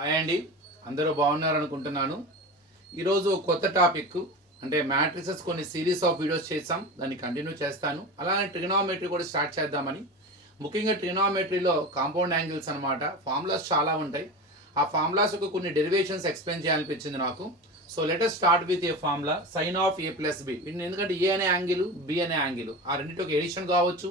Hi అండి, అందరూ బాగున్నారనుకుంటున్నాను. ఈరోజు కొత్త టాపిక్ అంటే మ్యాట్రిసెస్ కొన్ని సిరీస్ ఆఫ్ వీడియోస్ చేసాం, దాన్ని కంటిన్యూ చేస్తాను. అలానే ట్రిగ్నోమెట్రీ కూడా స్టార్ట్ చేద్దామని. ముఖ్యంగా ట్రిగ్నోమెట్రీలో కాంపౌండ్ యాంగిల్స్ అనమాట, ఫార్ములాస్ చాలా ఉంటాయి. ఆ ఫార్ములాస్కు కొన్ని డెరివేషన్స్ ఎక్స్ప్లెయిన్ చేయాలనిపించింది నాకు. So let us start with a formula sine of A plus B. ఎందుకంటే ఏ అనే యాంగిల్, బి అనే యాంగిల్, ఆ రెండింటి ఒక ఎడిషన్ కావచ్చు,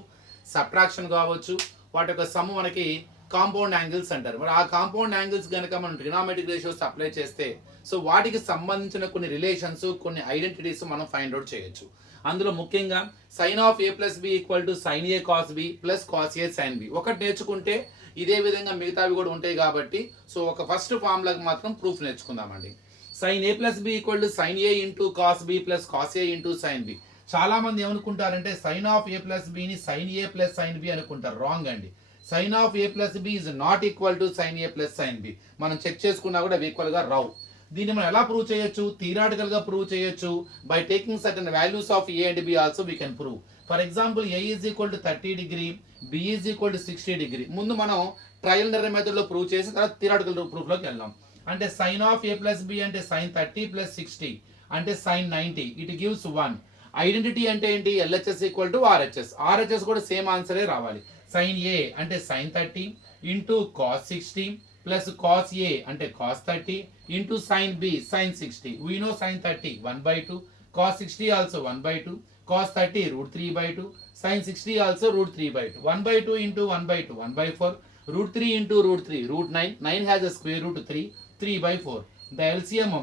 సబ్ట్రాక్షన్ కావచ్చు, వాటి యొక్క సమ్ మనకి కాంపౌండ్ యాంగిల్స్ అంటారు. మరి ఆ కాంపౌండ్ యాంగిల్స్ కనుక మనం ట్రిగ్నోమెట్రిక్ రేషియోస్ అప్లై చేస్తే సో వాటికి సంబంధించిన కొన్ని రిలేషన్స్, కొన్ని ఐడెంటిటీస్ మనం ఫైండ్ అవుట్ చేయొచ్చు. అందులో ముఖ్యంగా sine of A plus B equal to sine A cos B plus cos A sine B ఒకటి నేర్చుకుంటే ఇదే విధంగా మిగతావి కూడా ఉంటాయి కాబట్టి సో ఒక ఫస్ట్ ఫార్ములాకి మాత్రం ప్రూఫ్ నేర్చుకుందామండి. Sine A plus B equal to sine A into cos B plus cos A into sine B. చాలా మంది ఏమనుకుంటారంటే సైన్ ఆఫ్ ఏ ప్లస్ బిని sine A plus sine B అనుకుంటారు. రాంగ్ అండి. Sine of A plus B is not equal to sine A plus sine B. మనం check చేసుకున్నా కూడా equal గా రావు. దీన్ని మనం ఎలా ప్రూవ్ చేయొచ్చు? థియరాటికల్ గా ప్రూవ్ చేయొచ్చు. By taking certain values of A and B also we can prove. For example A is equal to 30 degree, B is equal to 60 degree. ముందు మనం ట్రయల్ అండ్ ఎర్రర్ మెథడ్ లో prove చేసి తర్వాత theoretical proof లోకి వెళ్దాం. అంటే sine of A plus B అంటే sine 30 plus 60 అంటే సైన్ 90. It gives 1. ఐడెంటిటీ అంటే ఏంటి? LHS equal to RHS. RHS కూడా సేమ్ ఆన్సరే రావాలి. సైన్ ఏ అంటే sine 30 into cos 60 plus cos A అంటే cos 30 into sine B sine 60. We know sine 30 1/2, cos 60 also 1/2, cos 30 √3/2, sine 60 also √3/2. 1/2 into 1/2 1/4, √3 into √3 √9. 9 has a square root 3, 3/4. The LCM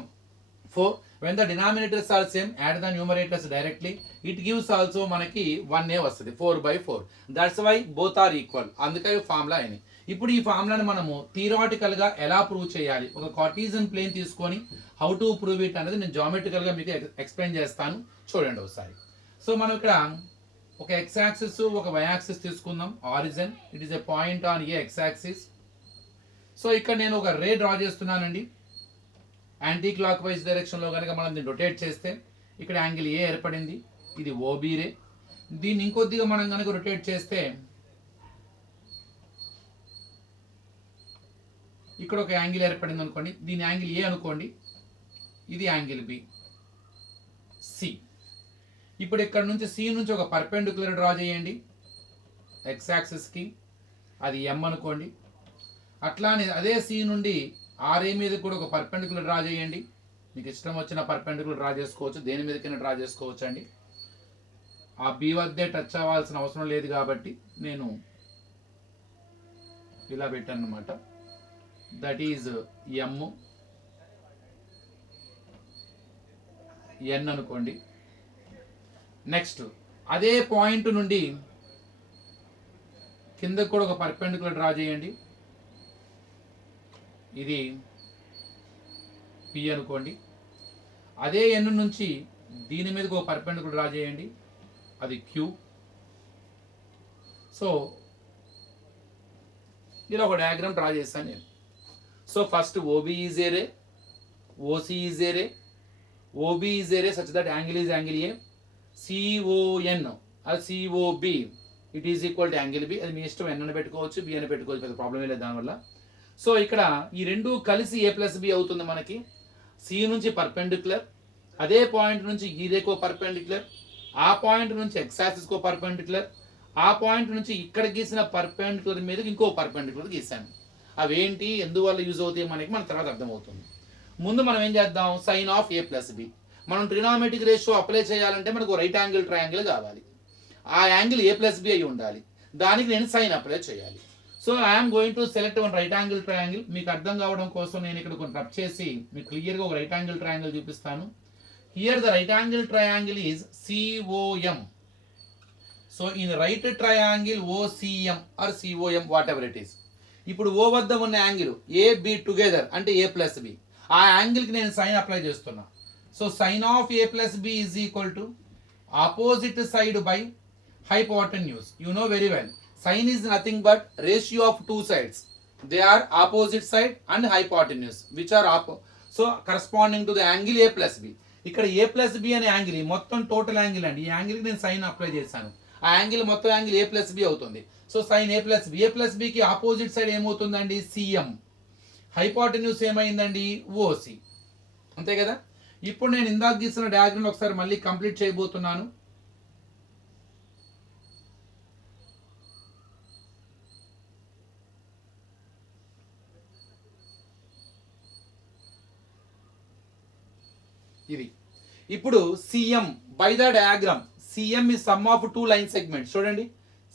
4. When the denominators are same, add the numerators directly. It gives also మనకి 1a వస్తుంది, 4/4. That's why both are equal. అందుకే formula అని. ఇప్పుడు ఈ ఫార్ములాని మనము theoretical గా ఎలా prove చేయాలి? ఒక కార్టీజియన్ ప్లేన్ తీసుకొని హౌ టు ప్రూవ్ ఇట్ అనేది నేను జామెట్రికల్ గా మీకు ఎక్స్ప్లెయిన్ చేస్తాను. చూడండి ఒకసారి. సో మనం ఇక్కడ ఒక ఎక్స్ యాక్సిస్, ఒక వై యాక్సిస్ తీసుకుందాం. Origin, it is a point on a X axis. So ఇక్కడ నేను ఒక రే డ్రా చేస్తున్నానండి. యాంటీ క్లాక్ వైజ్ డైరెక్షన్లో కనుక మనం దీన్ని రొటేట్ చేస్తే ఇక్కడ యాంగిల్ ఏ ఏర్పడింది. ఇది ఓబీ రే. దీన్ని ఇంకొద్దిగా మనం కనుక రొటేట్ చేస్తే ఇక్కడ ఒక యాంగిల్ ఏర్పడింది అనుకోండి. దీని యాంగిల్ ఏ అనుకోండి, ఇది యాంగిల్ బి సి. ఇప్పుడు ఇక్కడ నుంచి సి నుంచి ఒక పర్పెండిక్యులర్ డ్రా చేయండి ఎక్స్ యాక్సిస్కి, అది ఎం అనుకోండి. అట్లానే అదే సి నుండి ఆర్ఏ మీద కూడా ఒక పర్పెండిక్యులర్ డ్రా చేయండి. మీకు ఇష్టం వచ్చిన పర్పెండిక్యులర్ డ్రా చేసుకోవచ్చు, దేని మీదకైనా డ్రా చేసుకోవచ్చు అండి. ఆ బి వద్దే టచ్ అవ్వాల్సిన అవసరం లేదు కాబట్టి నేను ఇలా పెట్టాను అనమాట. దట్ ఈజ్ ఎమ్ ఎన్ అనుకోండి. నెక్స్ట్ అదే పాయింట్ నుండి కిందకు కూడా ఒక పర్పెండిక్యులర్ డ్రా చేయండి. ఇది పి అనుకోండి. అదే ఎన్ నుంచి దీని మీదకి ఒక పర్పెండిక్యులర్ డ్రా చేయండి, అది క్యూ. సో ఇలా ఒక డయాగ్రామ్ డ్రా చేస్తాను నేను. So first OB is a ray, OC is a ray, OB is a ray such that angle is angle A, CON అది COB it is equal to angle B. అది మీ ఇష్టం, ఎన్ అని పెట్టుకోవచ్చు, బి అని పెట్టుకోవచ్చు, పెద్ద ప్రాబ్లం లేదు దానివల్ల. సో ఇక్కడ ఈ రెండు కలిసి ఏ ప్లస్ బి అవుతుంది మనకి. సి నుంచి పర్పెండిక్యులర్, అదే పాయింట్ నుంచి ఈ రేకో పర్పెండిక్యులర్, ఆ పాయింట్ నుంచి ఎక్స్ యాక్సిస్కో పర్పెండిక్యులర్, ఆ పాయింట్ నుంచి ఇక్కడ గీసిన పర్పెండిక్యులర్ మీద ఇంకో పర్పెండిక్యులర్ గీసాను. అవేంటి, ఎందువల్ల యూజ్ అవుతాయి మనకి మన తర్వాత అర్థమవుతుంది. ముందు మనం ఏం చేద్దాం? Sine of A plus B. మనం ట్రిగ్నోమెట్రిక్ రేషియో అప్లై చేయాలంటే మనకు రైట్ యాంగిల్ ట్రయాంగిల్ కావాలి. ఆ యాంగిల్ ఏ ప్లస్ బి అయి ఉండాలి. దానికి నేను సైన్ అప్లై చేయాలి. So I'm going to select one right angle triangle. మీకు అర్థం కావడం కోసం నేను ఇక్కడ కొంచెం రబ్ చేసి మీకు క్లియర్గా ఒక రైట్ యాంగిల్ ట్రయాంగిల్ చూపిస్తాను. Here the right angle triangle is COM. So in right triangle OCM or COM whatever it is. ఇప్పుడు ఓ వద్ద ఉన్న యాంగిల్ ఏ బి టుగెదర్ అంటే ఏ ప్లస్ బి. ఆ యాంగిల్కి నేను సైన్ అప్లై చేస్తున్నా. So sine of A plus B is equal to opposite side by hypotenuse. You know very well. Sine is nothing but ratio of two sides. They are opposite side and hypotenuse, which are so corresponding to the angle A plus B. ఇక్కడ A plus B అనే angle మొత్తం total angle అండి. ఈ యాంగిల్కి నేను sine apply చేశాను. ఆ angle మొత్తం angle A plus B అవుతుంది. So sine A plus B. A plus Bకి ఆపోజిట్ సైడ్ ఏమవుతుందండి? సిఎం. హైపోటెన్యూస్ ఏమైందండి ఓసి, అంతే కదా. ఇప్పుడు నేను ఇందాక గీసిన డయాగ్రామ్ ఒకసారి మళ్ళీ కంప్లీట్ చేయబోతున్నాను. ఇది ఇప్పుడు CM by the diagram, CM is sum of two line segments. చూడండి,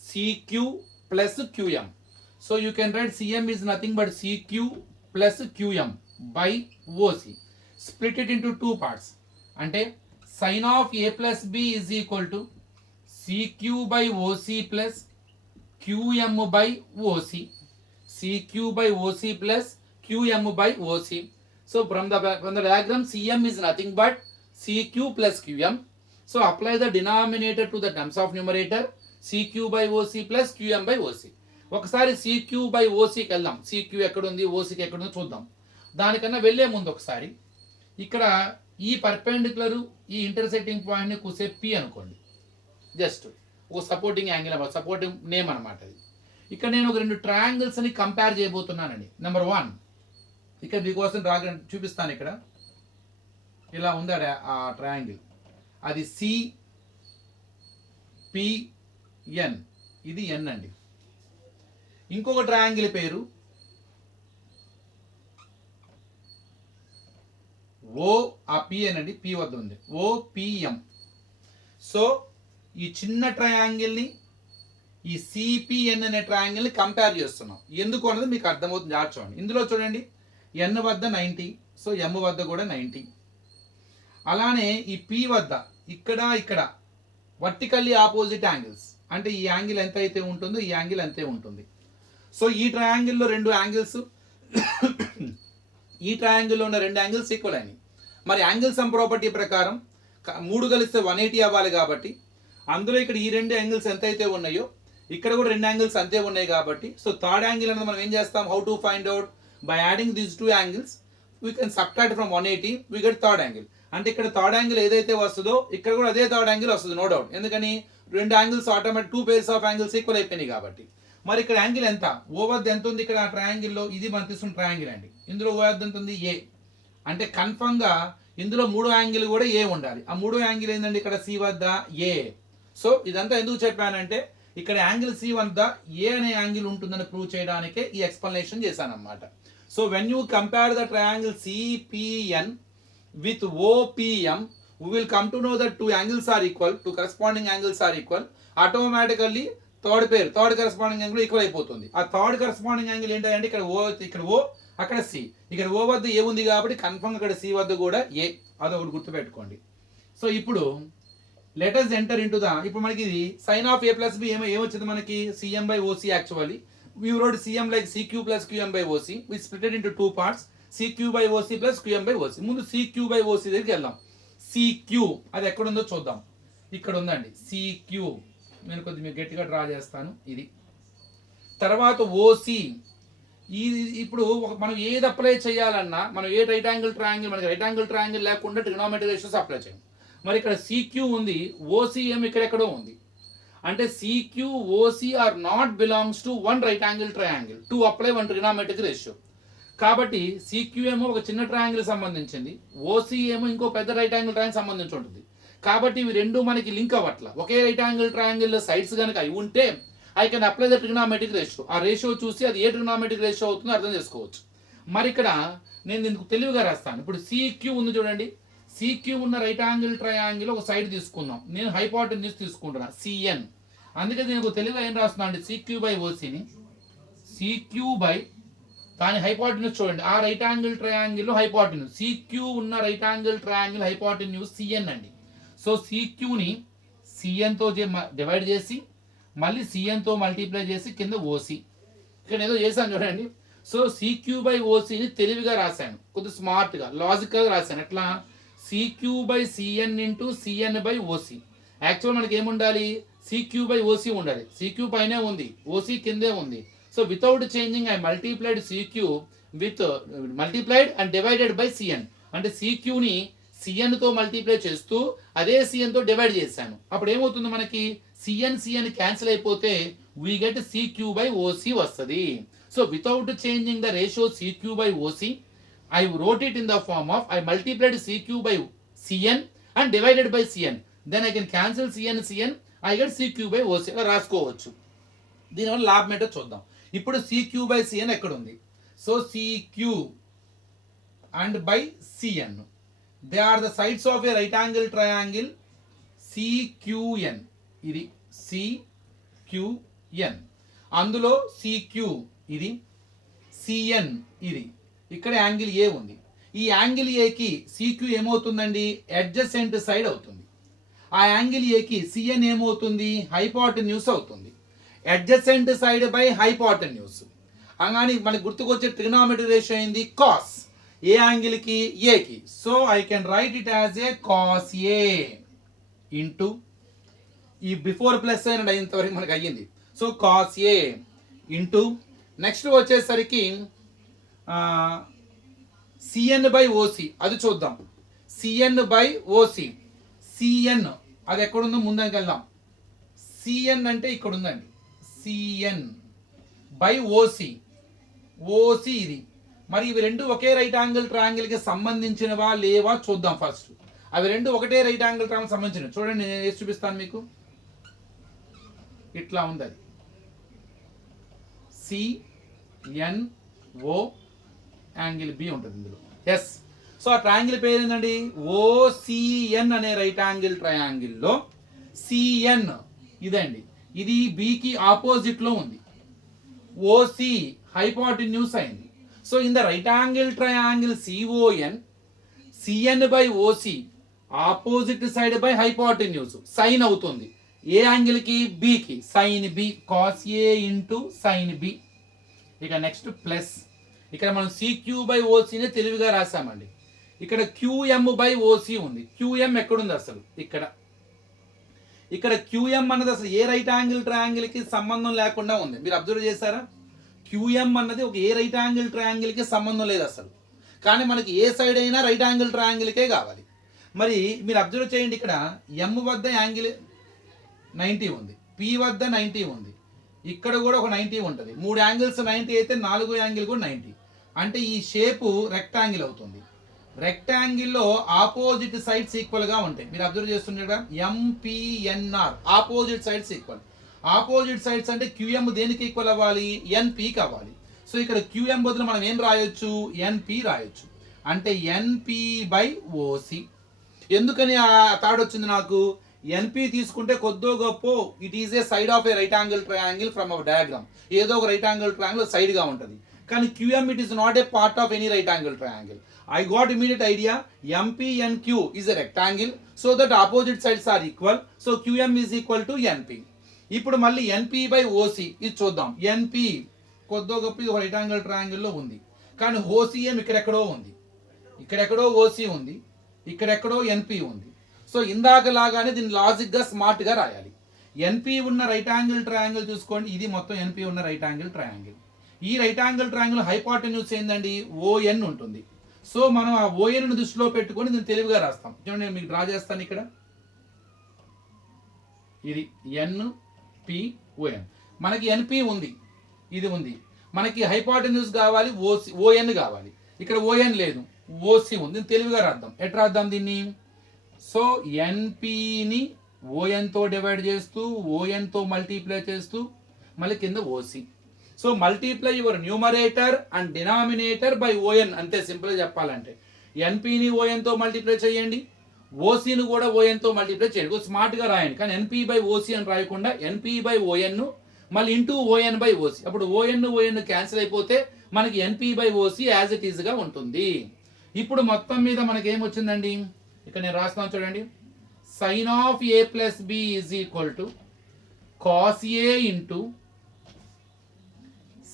CQ plus QM. So you can write CM is nothing but CQ plus QM by OC. Split it into two parts. అంటే sine of A plus B is equal to CQ by OC plus QM by OC. CQ by OC plus QM by OC. So from the diagram, Cm is nothing but Cq plus Qm. So apply the denominator to the terms of numerator, Cq by OC plus Qm by OC. ఒకసారి Cq by OCకి వెళ్దాం. Cq ఎక్కడ ఉంది, OCకి ఎక్కడ ఉందో చూద్దాం. దానికన్నా వెళ్ళే ముందు ఒకసారి ఇక్కడ ఈ పర్పెండిక్యులర్ ఈ ఇంటర్సెక్టింగ్ పాయింట్ని కూసే P అనుకోండి. జస్ట్ ఒక సపోర్టింగ్ యాంగిల్, సపోర్టింగ్ నేమ్ అనమాట అది. ఇక్కడ నేను ఒక రెండు ట్రయాంగిల్స్ని కంపేర్ చేయబోతున్నానండి. నెంబర్ 1, ఇక్కడ మీకోసం చూపిస్తాను. ఇక్కడ ఇలా ఉంది ఆ ట్రయాంగిల్, అది సిపిఎన్, ఇది ఎన్ అండి. ఇంకొక ట్రయాంగిల్ పేరు ఓ, ఆ పిఎన్ అండి, పి వద్ద ఉంది, ఓపిఎం. సో ఈ చిన్న ట్రయాంగిల్ని ఈ సిపిఎన్ అనే ట్రయాంగిల్ని కంపేర్ చేస్తున్నాం. ఎందుకు అన్నది మీకు అర్థమవుతుంది. చూడండి, ఇందులో చూడండి, ఎన్ వద్ద 90, సో ఎమ్ వద్ద కూడా 90. అలానే ఈ పి వద్ద ఇక్కడ వర్టికల్లీ ఆపోజిట్ యాంగిల్స్, అంటే ఈ యాంగిల్ ఎంత అయితే ఉంటుందో ఈ యాంగిల్ అంతే ఉంటుంది. సో ఈ ట్రయాంగిల్లో రెండు యాంగిల్స్ ఈ ట్రయాంగిల్లో ఉన్న రెండు యాంగిల్స్ ఈక్వల్ అయినాయి. మరి యాంగిల్ సమ్ ప్రాపర్టీ ప్రకారం 3 కలిస్తే 180 అవ్వాలి కాబట్టి అందులో ఇక్కడ ఈ రెండు యాంగిల్స్ ఎంత అయితే ఉన్నాయో ఇక్కడ కూడా రెండు యాంగిల్స్ అంతే ఉన్నాయి కాబట్టి, సో థర్డ్ యాంగిల్ అనేది మనం ఏం చేస్తాం, how to find out, by adding these two angles we can subtract from 180, we get third angle. అంటే ఇక్కడ థర్డ్ యాంగిల్ ఏదైతే వస్తుందో ఇక్కడ కూడా అదే థర్డ్ యాంగిల్ వస్తుంది, నో డౌట్. ఎందుకని రెండు angles automatic 2 pairs of angles equal అయిపోయినాయి కాబట్టి. మరి ఇక్కడ యాంగిల్ ఎంత, ఓ వద్ద ఎంత ఉంది ఇక్కడ ఆ ట్రయాంగిల్లో, ఇది మనం తీసుకున్న ట్రయాంగిల్ అండి. ఇందులో ఓ వద్ద ఎంత ఉంది, ఏ. అంటే కన్ఫర్మ్గా ఇందులో 3 యాంగిల్ కూడా ఏ ఉండాలి. ఆ 3 యాంగిల్ ఏంటండి, ఇక్కడ సి వద్ద ఏ. సో ఇదంతా ఎందుకు చెప్పానంటే ఇక్కడ యాంగిల్ సి వద్ద ఏ అనే యాంగిల్ ఉంటుందని ప్రూవ్ చేయడానికే ఈ ఎక్స్ప్లెనేషన్ చేశాను అన్నమాట. So when you compare the triangle CPN with OPM, we will come to know that two angles are equal, two corresponding angles are equal. Automatically third corresponding angle equal అయిపోతుంది. ఆ third corresponding angle ఏంటంటే ఇక్కడ ఓ అక్కడ C. ఇక్కడ ఓ వద్ద ఏ ఉంది కాబట్టి confirm ఇక్కడ సి వద్ద కూడా ఏ, అదొకటి గుర్తుపెట్టుకోండి. సో ఇప్పుడు let us enter into the, ఇప్పుడు మనకి ఇది sin of a plus b ఏమొచ్చింది మనకి, cm by oc. Actually we wrote cm like cq plus qm by oc. we split it into two parts, cq by oc plus qm by oc. ముందు cq by oc దగ్గరికి వెళ్దాం. cq అది ఎక్కడ ఉందో చూద్దాం. ఇక్కడ ఉందండి cq. నేను కొద్దిగా గట్టిగా డ్రా చేస్తాను. ఇది తర్వాత oc. ఇప్పుడు మనం ఏది అప్లై చేయాలన్నా మనం ఏ రైట్ యాంగిల్ ట్రయాంగిల్, మనకి రైట్ యాంగిల్ ట్రయాంగిల్ లేకుండా ట్రిగ్నోమెట్రిక్ రేషియోస్ అప్లై చేయం. మరి ఇక్కడ cq ఉంది, ocm ఇక్కడెక్కడో ఉంది. అంటే CQ OC or not belongs to one right angle triangle to apply one trigonometric ratio. కాబట్టి CQ ఏమో ఒక చిన్న ట్రయాంగిల్ సంబంధించింది, OC ఏమో ఇంకో పెద్ద రైట్ యాంగిల్ ట్రయాంగిల్ సంబంధించి ఉంటుంది. కాబట్టి ఇవి రెండు మనకి లింక్ అవ్వట్ల. ఒకే రైట్ యాంగిల్ ట్రయాంగిల్ సైడ్స్ కనుక అవి ఉంటే I can apply the trigonometric ratio. ఆ రేషియో చూసి అది ఏ ట్రిగ్నోమెట్రిక్ రేషియో అవుతుందో అర్థం చేసుకోవచ్చు. మరి ఇక్కడ నేను దీనికి తెలివిగా రాస్తాను. ఇప్పుడు CQ ఉంది చూడండి, CQ ఉన్న రైట్ యాంగిల్ ట్రయాంగిల్ ఒక సైడ్ తీసుకుందాం. నేను హైపోటెన్యూస్ తీసుకుంటున్నా CN. అందుకే దీనికి తెలివిగా ఏం రాస్తున్నా అంటే CQ బై ఓసీని CQ బై దాని హైపోటెన్యూస్ చూడండి. ఆ right angle triangle hypotenuse CQ ఉన్న right angle triangle hypotenuse CN అండి. సో CQని CN తో డివైడ్ చేసి మళ్ళీ CN తో మల్టిప్లై చేసి కింద OC. ఇక్కడ ఏదో చేశాను చూడండి. సో CQ బై ఓసీని తెలివిగా రాశాను, కొద్దిగా స్మార్ట్గా లాజికల్గా రాశాను. ఎట్లా, CQ by CN into CN by OC. Actual మనకి ఏముండాలి, CQ బై OC ఉండాలి. CQ పైనే ఉంది, OC కిందే ఉంది. So without changing I multiplied CQ with multiplied and divided by CN. అంటే CQని CN తో మల్టిప్లై చేస్తూ అదే CN తో డివైడ్ చేశాను. అప్పుడు ఏమవుతుంది మనకి, CN క్యాన్సిల్ అయిపోతే we get CQ by OC వస్తుంది. So without changing the ratio CQ by OC, I wrote it in the form of I multiplied CQ by CN and divided by CN. Then I can cancel CN, I get CQ by OC అలా రాసుకోవచ్చు. దీనివల్ల లాభం ఏంటో చూద్దాం. ఇప్పుడు CQ by CN ఎక్కడ ఉంది? So CQ and by CN, they are the sides of a right angle triangle CQN. ఇది CQN, అందులో CQ ఇది, CN ఇది, ఇక్కడ యాంగిల్ ఏ ఉంది. ఈ యాంగిల్ ఏకి CQ ఏమవుతుందండి? అడ్జసెంట్ సైడ్ అవుతుంది. ఆ యాంగిల్ ఏకి CN ఏమవుతుంది? హైపోటెన్యూస్ అవుతుంది. అడ్జసెంట్ సైడ్ బై హైపోటెన్యూస్ అనగానే మనకు గుర్తుకొచ్చే ట్రిగనోమెట్రీ రేషియో అయింది కాస్. ఏ యాంగిల్కి? ఏకి. So I can write it as a cos A into ఈ బిఫోర్ ప్లస్ అయిన ఇంతవరకు మనకు అయ్యింది. So cos A into next వచ్చేసరికి సిఎన్ బై ఓసి, అది చూద్దాం. సిఎన్ బై ఓసి, సిఎన్ అది ఎక్కడుందో ముందుకు వెళ్దాం. సిఎన్ అంటే ఇక్కడ ఉందండి. సిఎన్ బై ఓసి, ఓసి ఇది. మరి ఇవి రెండు ఒకే రైట్ యాంగిల్ ట్రయాంగిల్కి సంబంధించినవా లేవా చూద్దాం ఫస్ట్. అవి రెండు ఒకటే రైట్ యాంగిల్ ట్రయాంగిల్ సంబంధించినవి. చూడండి నేను వేసి చూపిస్తాను మీకు. ఇట్లా ఉంది అది సిఎన్ఓ యాంగిల్ బి ఉంటుంది ఇందులో. ఎస్. సో ఆ ట్రయాంగిల్ పేరు ఏంటండి? ఓసిఎన్ అనే రైట్ యాంగిల్ ట్రయాంగిల్లో సిఎన్ ఇదండి, ఇది బికి ఆపోజిట్ లో ఉంది. ఓసి హైపోటెన్యూస్ అయింది. So in the right angle triangle CON, CN by OC opposite side by hypotenuse sine అవుతుంది. ఏ యాంగిల్కి? బికి. Sine B, cos A into sine B. ఇక నెక్స్ట్ ప్లస్, ఇక్కడ మనం సిక్యూ బై ఓసీని తెలివిగా రాసామండి. ఇక్కడ క్యూఎం బై ఓసి ఉంది. క్యూఎం ఎక్కడుంది అసలు? ఇక్కడ. ఇక్కడ క్యూఎం అన్నది అసలు ఏ రైట్ యాంగిల్ ట్రయాంగిల్కి సంబంధం లేకుండా ఉంది. మీరు అబ్జర్వ్ చేశారా? క్యూఎం అన్నది ఒక ఏ రైట్ యాంగిల్ ట్రయాంగిల్కి సంబంధం లేదు అసలు. కానీ మనకి ఏ సైడ్ అయినా రైట్ యాంగిల్ ట్రయాంగిల్కే కావాలి. మరి మీరు అబ్జర్వ్ చేయండి, ఇక్కడ ఎం వద్ద యాంగిల్ 90 ఉంది, పి వద్ద 90 ఉంది, ఇక్కడ కూడా ఒక 90 ఉంటుంది. 3 యాంగిల్స్ 90 అయితే 4 యాంగిల్ కూడా 90. అంటే ఈ షేపు రెక్టాంగిల్ అవుతుంది. రెక్టాంగిల్లో ఆపోజిట్ సైడ్స్ ఈక్వల్ గా ఉంటాయి. మీరు అబ్జర్వ్ చేస్తున్నారు కదా, MPNR opposite sides equal. Opposite sides అంటే క్యూఎం దేనికి ఈక్వల్ అవ్వాలి? ఎన్పీకి అవ్వాలి. సో ఇక్కడ క్యూఎం బదులు మనం ఏం రాయొచ్చు? ఎన్పి రాయొచ్చు. అంటే ఎన్పి బై ఓసి. ఎందుకని ఆ థాట్ వచ్చింది నాకు? ఎన్పి తీసుకుంటే కొద్దో గొప్ప it is a side of A right angle triangle from our diagram. ఏదో ఒక రైట్ యాంగిల్ ట్రయాంగిల్ సైడ్ గా ఉంటుంది. కానీ QM it is not a part of any right angle triangle. I got immediate idea. MPNQ is a rectangle, so that opposite sides are equal. So QM is equal to NP. ఇప్పుడు మళ్ళీ NP by OC ఇది చూద్దాం. NP కొద్దో గొప్ప ఇది ఒక right angle triangle లో ఉంది. కానీ OCM ఇక్కడెక్కడో ఉంది, ఇక్కడెక్కడో OC ఉంది, ఇక్కడెక్కడో NP ఉంది. సో ఇందాక లాగానే దీన్ని లాజిక్ గా స్మార్ట్ గా రాయాలి. NP ఉన్న రైట్ యాంగిల్ ట్రయాంగిల్ చూసుకోండి, ఇది మొత్తం NP ఉన్న రైట్ యాంగిల్ ట్రయాంగిల్. ఈ రైట్ యాంగిల్ ట్రయాంగిల్ హైపోటెన్యూస్ ఏందండి? ON ఉంటుంది. సో మనం ఆ ఓఎన్ దృష్టిలో పెట్టుకొని దీన్ని తెలివిగా రాస్తాం. చూడండి నేను మీకు డ్రా చేస్తాను. ఇక్కడ ఇది ఎన్పిఓఎన్, మనకి ఎన్పి ఉంది, ఇది ఉంది. మనకి హైపోటెన్యూస్ కావాలి, ఓఎన్ కావాలి. ఇక్కడ ఓఎన్ లేదు, ఓసి ఉంది. దీన్ని తెలివిగా రాద్దాం. ఎట్లా రాద్దాం దీన్ని? సో ఎన్పిని ఓఎన్తో డివైడ్ చేస్తూ, ఓఎన్తో మల్టీప్లై చేస్తూ, మళ్ళీ కింద OC. So multiply your numerator and denominator by ON. అంతే సింపుల్గా చెప్పాలంటే. ఎన్పిని ఓఎన్తో మల్టిప్లై చేయండి, ఓసీని కూడా ఓఎన్తో మల్టిప్లై చేయండి. స్మార్ట్గా రాయండి. కానీ ఎన్పి బై ఓసీ అని రాయకుండా ఎన్పి బై ఓఎన్ మళ్ళీ ఇంటూ ఓఎన్ బై ఓసీ. అప్పుడు ఓఎన్ క్యాన్సిల్ అయిపోతే మనకి ఎన్పి బై ఓసీ యాజ్ ఇట్ ఈజ్గా ఉంటుంది. ఇప్పుడు మొత్తం మీద మనకి ఏమొచ్చిందండి? ఇక్కడ నేను రాస్తాను చూడండి. Sine of A plus B is equal to cos A into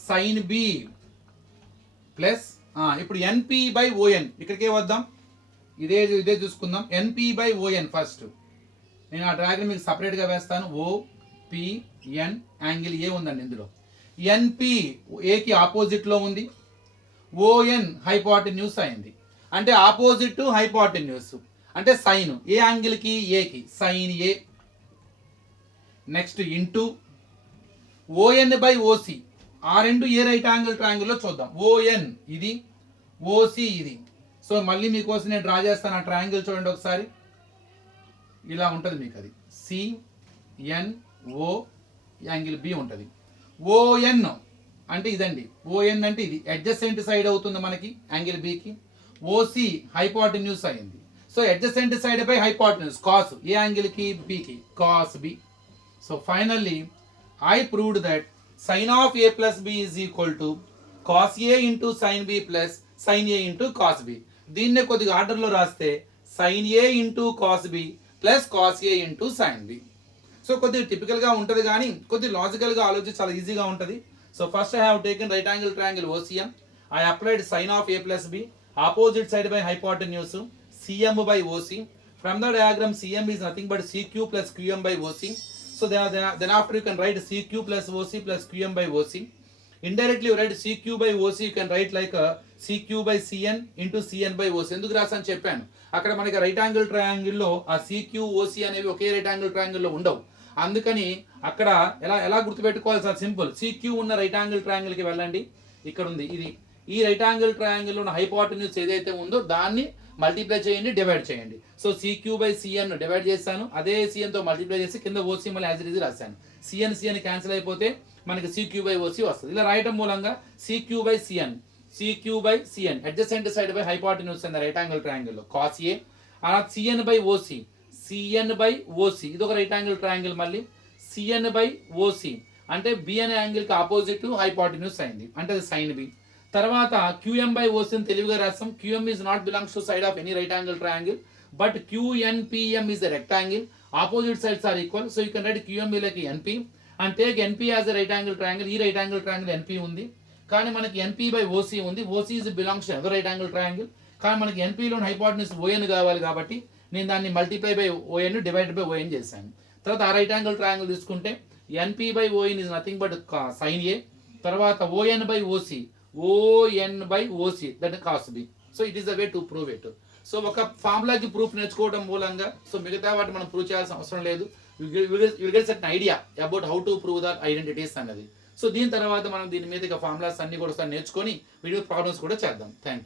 sine B plus ఇప్పుడు ఎన్పి బై ఓఎన్ ఇక్కడికే వద్దాం. ఇదే చూసుకుందాం. ఎన్పి బై ఓఎన్ ఫస్ట్ నేను ఆ డ్రాగన్ మీకు సపరేట్గా వేస్తాను. ఓపిఎన్ యాంగిల్ ఏ ఉందండి ఇందులో. ఎన్పి ఏకి ఆపోజిట్లో ఉంది, ఓఎన్ హైపోటెన్యూస్ అయింది. అంటే ఆపోజిట్ హైపోటెన్యూస్ అంటే సైన్ ఏ యాంగిల్కి? ఏకి. Sine A. Next into ON by OC ఆ రెండు ఏ రైట్ యాంగిల్ ట్రయాంగిల్లో చూద్దాం. ఓఎన్ ఇది, ఓసి ఇది. సో మళ్ళీ మీకోసం నేను డ్రా చేస్తాను ఆ ట్రయాంగిల్ చూడండి ఒకసారి. ఇలా ఉంటుంది మీకు అది సిఎన్ఓ యాంగిల్ బి ఉంటుంది. ఓఎన్ అంటే ఇదండి, ఓఎన్ అంటే ఇది అడ్జసెంట్ సైడ్ అవుతుంది మనకి యాంగిల్ బికి. ఓసి హైపోటెన్యూస్ అయింది. So adjacent side by hypotenuse cos A angle కి బికి cos B. So finally I proved that sin of a plus b is equal to cos a into sin b plus sin a into cos b. దీన్నే కొద్దిగా ఆర్డర్లో రాస్తే sin a into cos b plus cos a into sin b. So కొద్దిగా టిపికల్గా ఉంటుంది కానీ కొద్దిగా లాజికల్గా ఆలోచించి చాలా ఈజీగా ఉంటుంది. So first I have taken right angle triangle OCM. I applied sin of a plus b, opposite side by hypotenuse CM by OC. From the diagram CM is nothing but CQ plus QM by OC. So then after you can write CQ plus OC plus QM by OC. Indirectly you write CQ by OC, you can write like CQ by CN into CN by OC. ఎందుకు రాసాను చెప్పాను, అక్కడ మనకి right angle ట్రయాంగిల్లో ఆ CQ OC అనేవి ఒకే right angle ట్రయాంగిల్లో ఉండవు. అందుకని అక్కడ ఎలా గుర్తుపెట్టుకోవాలి సార్, సింపుల్. CQ ఉన్న రైట్ యాంగిల్ ట్రయాంగిల్కి వెళ్ళండి, ఇక్కడ ఉంది ఇది. ఈ రైట్ యాంగిల్ ట్రయాంగిల్లో ఉన్న హైపోటెన్యూస్ ఏదైతే ఉందో దాన్ని మల్టిప్లై చేయండి, డివైడ్ చేయండి. So CQ by CN divide చేశాను, అదే CN తో మల్టిప్లై చేసి కింద OC మళ్ళీ యాజ్ ఇట్ ఈజ్ రాశాను. CN క్యాన్సిల్ అయిపోతే మనకి CQ బై OC వస్తుంది. ఇలా రాయటం మూలంగా CQ by CN adjacent side by hypotenuse in the right angle triangle cos A. అలా CN బై OC ఇది ఒక రైట్ యాంగిల్ ట్రయాంగిల్. మళ్ళీ CN బై OC అంటే B అనే యాంగిల్ కి ఆపోజిట్ హైపోటెన్యూస్ అయింది, అంటే అది sin B. తర్వాత QM బై OC తెలివిగా రాస్తాం. QM is not belongs to side of any right angle triangle, but QNPM is a rectangle. Opposite sides are equal, so you can write QM like NP and take NP as a right angle triangle. ఈ right angle triangle NP ఉంది, కానీ మనకి NP by OC ఉంది. OC is belongs to another right angle triangle, కానీ మనకి NP లోని hypotenuse ON కావాలి కాబట్టి నేను దాన్ని multiply by ON divide by ON చేశాను. తర్వాత ఆ రైట్ యాంగిల్ ట్రయాంగిల్ తీసుకుంటే NP by ON is nothing but sin A. తర్వాత ON by OC that cos B. So it is the way to prove it. So ఒక ఫార్ములాకి proof నేర్చుకోవడం మూలంగా so మిగతా వాటి మనం ప్రూవ్ చేయాల్సిన అవసరం లేదు. You get certain idea about how to prove the identities అన్నది. సో దీని తర్వాత మనం దీని మీద ఫార్ములాస్ అన్ని కూడా నేర్చుకొని వీడియో ప్రాబ్లమ్స్ కూడా చేద్దాం. Thank you.